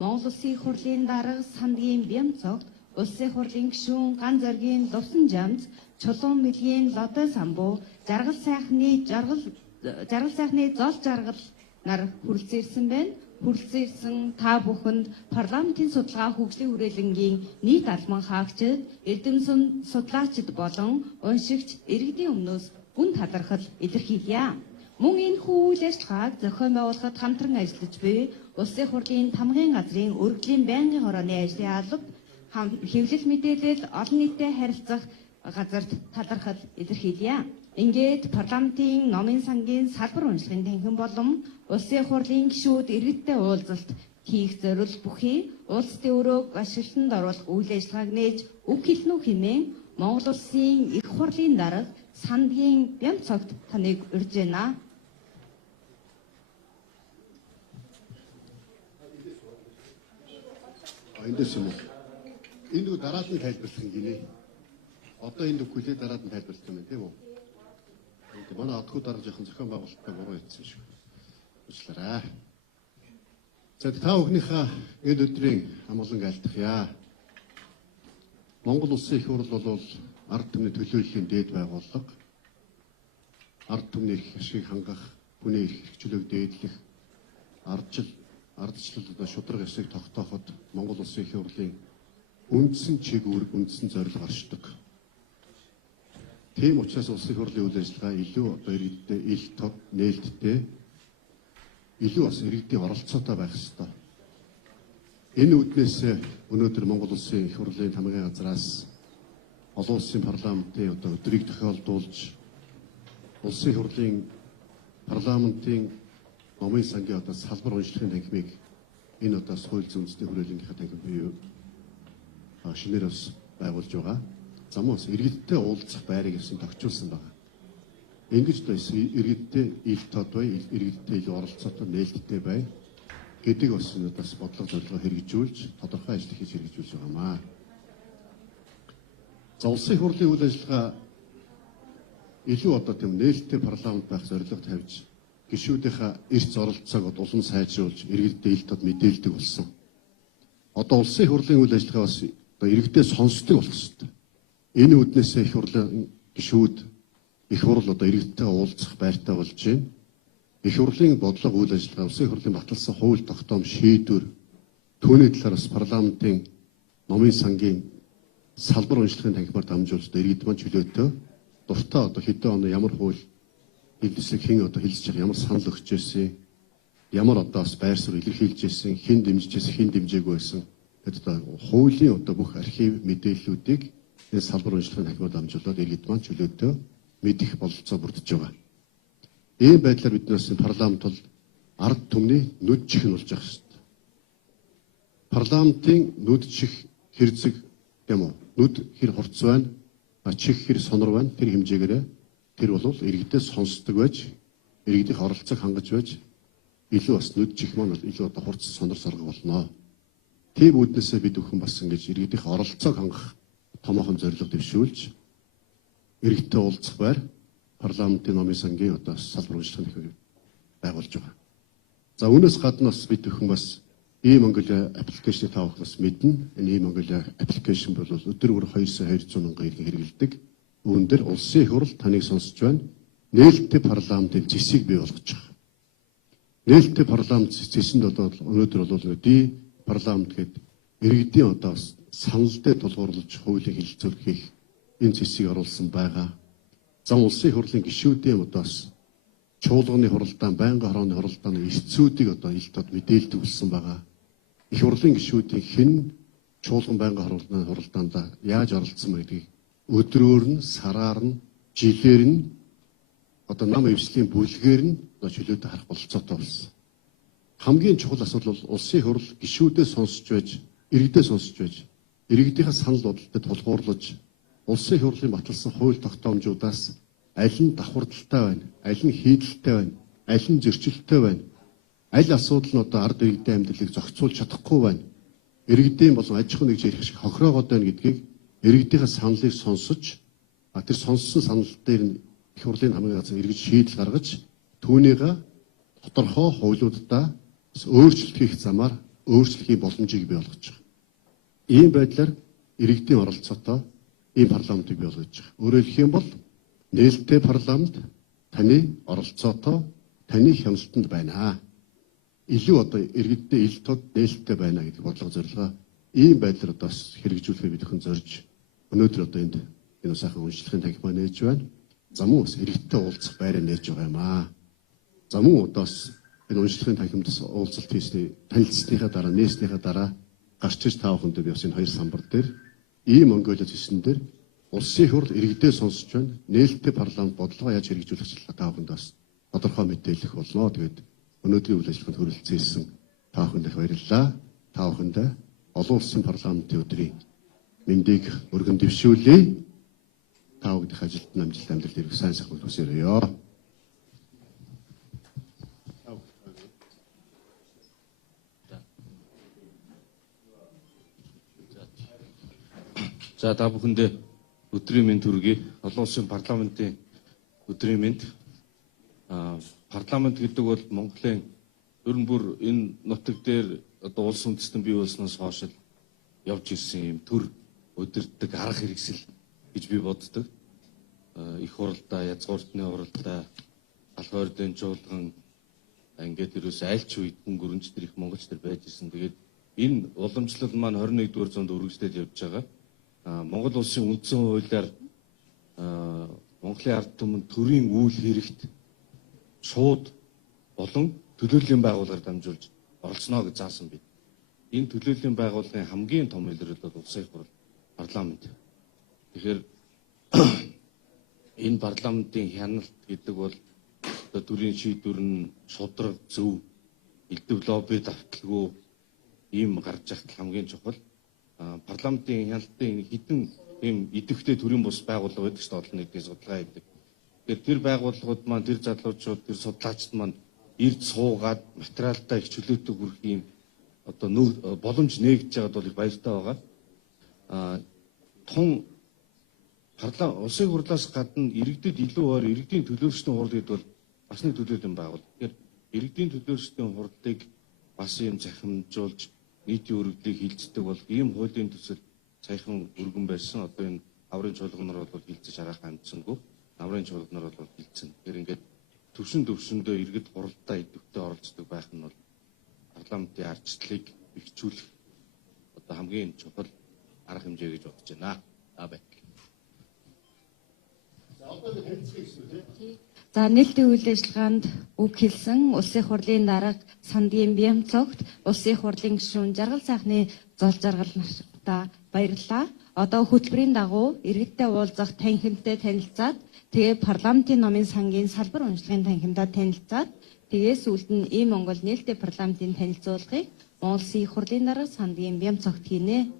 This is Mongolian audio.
Монгол Улсын их хурлын дарга Сандгийн Бямцогт, Улсын их хурлын гишүүн Ган Зоргийн Лувсан Жамц, Чулуун мэлгийн Лодой Самбуу, жаргал сайхны зол жаргал нар хүрэлцэн ирсэн байна. Хүрэлцэн ирсэн та бүхэнд парламентын судалгаа хөгжлийн хүрээлэнгийн нийт албан хаагчид, эрдэм судлаачид болон уншигч иргэдийн өмнөөс гүн талархал илэрхийлье. Мөн энэ үйл ажиллагааг зохион байгуулахад хамтран ажиллаж буй Улсын их хурлын тамгын газрын өргөдлийн байнгын хорооны ажлын алба хэвлэл мэдээлэл олон нийтэд харилцах газарт талархал илэрхийлье. Ингээд парламентын номын сангийн салбар уншлагын танхим болон Улсын их хурлын гишүүд иргэдтэй уулзалт хийх зорилго бүхий улс төрөөг ашиглалтанд оруулах үйл ажиллагааг нээж үг хэлнүү хэмээн Монгол Улсын их хурлын дарга Сандгийн Бямцогт таныг урьж байна. Эндээс юм уу? Энэ үг дараад нь тайлбарлах юм гинэ. Одоо энэ үг хүлээ дараад нь тайлбарлах юм тийм үү? Манай атгуу дарга жоохон зохион байгуулалттай буруу хийсэн шүү. Уучлаарай. За та бүхнийхээ энэ өдрийн амгалан айлтгая. Монгол Улсын их хурл бол ард түмний төлөөллийн дээд байгууллага. Ард түмний эрх ашгийг хангах, хүний эрх хэрэгжлийг дээдлэх, ардчлал шударга ёсыг тогтооход Монгол Улсын их хурлын үндсэн чиг үүрэг, үндсэн зорилго оршдог. Тийм учраас Улсын их хурлын үйл ажиллагаа илүү иргэдтэй, ил тод, нээлттэй, илүү бас иргэдийн оролцоотой байх ёстой. Энэ үүднээс өнөөдөр Монгол Улсын их хурлын тамгын газраас олон улсын парламентын өдрийг тохиолдуулж Улсын их хурлын парламентын номын сангийн салбар уншлагын танхимыг энэ хууль зүйн үндэсний хүрээлэнгийнхаа танхим буюу шинээр бас байгуулж байгаа. Замаас иргэдтэй уулзах байрыг гэсэн тогтчулсан байна. Ингэж иргэдтэй ил тод бай, иргэдтэй ил оролцоотой нээлттэй бай гэдэг бас бодлого зорилгоо хэрэгжүүлж тодорхой ажил хийж хэрэгжүүлж байгаамаа. За Улсын их хурлын үйл ажиллагаа илүү тийм нээлттэй парламент байх зорилго тавьж гишүүдийнхээ эрс оролцоог улам сайжруулж иргэдтэй ил тод мэдээлдэг болсон. Одоо Улсын их хурлын үйл ажиллагаа бас иргэдээ сонсдог болох ёстой. Энэ үднээс их хурлын гишүүд их хурл иргэдтэй уулзах байртай болж байна. Их хурлын бодлого үйл ажиллагаа Улсын их хурлын баталсан хууль тогтоом шийдвэр түүний талаар бас парламентын номын сангийн салбар уншлагын танхимаар дамжуулж иргэд маань чөлөөтэй дуртай хэдэн оны ямар хууль хэлэлцэг хэн хэлэлцэж ямар санал өгч байсан, ямар бас байр суурь илэрхийлж байсан, хэн дэмжиж байсан, хэн дэмжээгүй байсан. Тэгээд хуулийн бүх архив мэдээллүүдийг энэ салбар уншлагын танхимаар дамжуулаад иргэд маань чөлөөтэй мэдэх бололцоо бүрдэж байгаа. Ийм байдлаар биднээс парламент бол ард түмний нүд чих нь болж байгаа шүү. Парламентын нүд чих хэрцэг юм уу? Нүд хэр хурц байна, чих хэр сонор байна. Тэр хэмжээгээр тэр бол иргэдээ сонсдог байж, иргэдийн оролцоог хангаж байж илүү бас нүд чих маань илүү хурц сонор сарга болно. Тийм үүднээсээ бид бүхэн бас ингэж иргэдийн оролцоог хангах томоохон зорилго дэвшүүлж иргэдтэй уулзах байр парламентын номын сангийн салбар уншлагын байгуулж байгаа. За үүнээс гадна бас бид бүхэн бас e-Mongolia аппликейшнийг та бүхэн бас мэднэ. Энэ e-Mongolia аппликейшн бол өдөр бүр 200 мянган иргэн хэрэглэдэг. Үүн дээр Улсын их хурл таныг сонсож байна. Нээлттэй парламентын зэсийг бий болгож байгаа. Нээлттэй парламент зэсэнд өнөөдөр парламент гэдэг иргэдийн санал дээр тулгуурлаж хуулийн хэлэлцүүр хийх энэ зэсийг оруулсан байгаа. Зам Улсын их хурлын гишүүдийн чуулганы хуралдаан, байнгын хорооны хуралдааны эрсцүүдийг ил тод мэдээлдэг болсон байгаа. Их хурлын гишүүдийн хэн чуулган байнгын хорооны хуралдаанд яаж оролцсон бэ гэдгийг өдрөөр нь, сараар нь, жилээр нь нам эвслийн бүлгээр нь чөлөөтэй харах бололцоотой болсон. Хамгийн чухал асуудал бол Улсын их хурл гишүүдэд сонсож байж, иргэдэд сонсож байж, иргэдийнхээ санал бодлолтой тулгуурлаж Улсын их хурлын баталсан хууль тогтоомжуудаас аль нь давхардалтай байна, аль нь хийдэлтэй байна, аль нь зөрчилтэй байна, аль асуудал нь ард иргэдийн амьдралыг зохицуулж чадахгүй байна, иргэдийн болон аж ахуйн нэгж ирэх шиг хохироогоод байна гэдгийг иргэдийнхээ саналыг сонсож, тэр сонссон санал дээр нь их хурлын хамгийн газар эргэж шийдэл гаргаж, түүнийг тодорхой хуулиудаа өөрчлөлт хийх замаар өөрчлөхийн боломжийг бий болгож байгаа. Ийм байдлаар иргэдийн оролцоотой ийм парламентыг бий болгож байгаа. Өөрөөр хэлэх юм бол нээлттэй парламент таны оролцоотой, таны хяналтанд байна. Илүү одоо иргэдтэй ил тод нээлттэй байна гэдэг бодлого зорилгоо ийм байдлаар одоо хэрэгжүүлэхээ бидхэн зорж өнөөдөр одоо энэ сайхан уншлагын танхимаа нээж байна. За мөн бас иргэдтэй уулзах байраа нээж байгаа юм аа. За мөн удаас энэ уншлагын танхимдас уулзалт хийсний танилцсныхаа дараа, нээснийхаа дараа гарч иж тааваханд би бас энэ хоёр самбар дээр ийм Монголиод хийсэн дээр улсын хурл иргэдээ сонсож байна. Нээлттэй парламент бодлогоо яаж хэрэгжүүлэх талаар тааваханд бас тодорхой мэдээлэх болно. Тэгээд өнөөдрийн үйл ажиллагаанд хүрэлцэн ирсэн тааваханд их баярлалаа. Тааваханд олон улсын парламентын өдрийн мэндийг өргөн дэвшүүлье. Таавагдах ажилд амжилт амьдрал ирэх сайн сайхан хүсье. За та бүхэндээ өдрийн мэнд хүргэе. Олон улсын парламентын өдрийн мэнд. Парламент гэдэг бол Монголын ерөн бүр энэ нутаг дээр одоо улс үндэстэн бий болсноос хойш явж ирсэн юм төр өдөртөг арга хэрэгсэл гэж би боддог. Их хуралдаа, язгууртны хуралдаа, алх ойрдын чуулган ингээд ерөөс айлч үед хүн гөрөнч төр их монголч төр байж ирсэн. Тэгээд энэ уламжлал маань 21-р зуунд үргэлжлээд явж байгаа. Монгол улсын үндсэн хуулиар Монголын ард түмэн төрийн үйл хэрэгт шууд болон төлөөллийн байгууллагаар дамжуулж оролцоно гэж заасан бид. Энэ төлөөллийн байгууллагын хамгийн том илрэл бол улсын хурал парламент. Тэгэхээр энэ парламентын хяналт гэдэг бол одоо төрийн шийдвэр нь шудраг, зөв, элдв лобби давталгүй ийм гарч ирэх хамгийн чухал. Парламентын хяналтын хэдэн ийм идэвхтэй төрийн бус байгууллага байдаг шүү дээ, олон нийтийн судалгаа хийдэг. Тэгэхээр тэр байгууллагууд маань, тэр залуучууд, тэр судлаачид маань ирд суугаад материалтай их чөлөөтэй хүрэх ийм одоо боломж нээгдэж байгаад бол их баяртай байгаа. Тун улсын хурлаас гадна иргэдэд илүү ойр иргэдийн төлөөлөгчдийн хурал гэдэг бол бас нэг төлөөллийн байгууллага. Тэгэхээр иргэдийн төлөөлөгчдийн хурлыг бас юм захимжуулж нийтийн өргөдлийг хилцдэг бол ийм хуулийн төсөл саяхан өргөн байсан. Одоо энэ аврын чуулганаар бол хилцэж харах амжсангүй. Аврын чуулганаар бол хилцэн. Тэгэхээр ингээд төвшөндөө иргэд хуралдаа идэвхтэй оролцдог байх нь бол парламентын ардчлалыг бэхжүүлэх одоо хамгийн чухал арга хэмжээ гэж бодож байна. За нээлттэй үйл ажиллагаанд үг хэлсэн улсын хурлын дарга Сандгийн Бямцогт улсын хурлын гишүүн Жаргал сайхны зол жаргал нартай баярлалаа. Одоо хөтөлбөрийн дагуу иргэдтэй уулзах танхимтай танилцаад тэгээ парламентын номын сангийн салбар уншлагын танхимдаа танилцаад тэгээ сүүлд нь Монгол нээлттэй парламентын танилцуулгыг Улсын хурлын дарга Сандгийн Бямцогт хийнэ.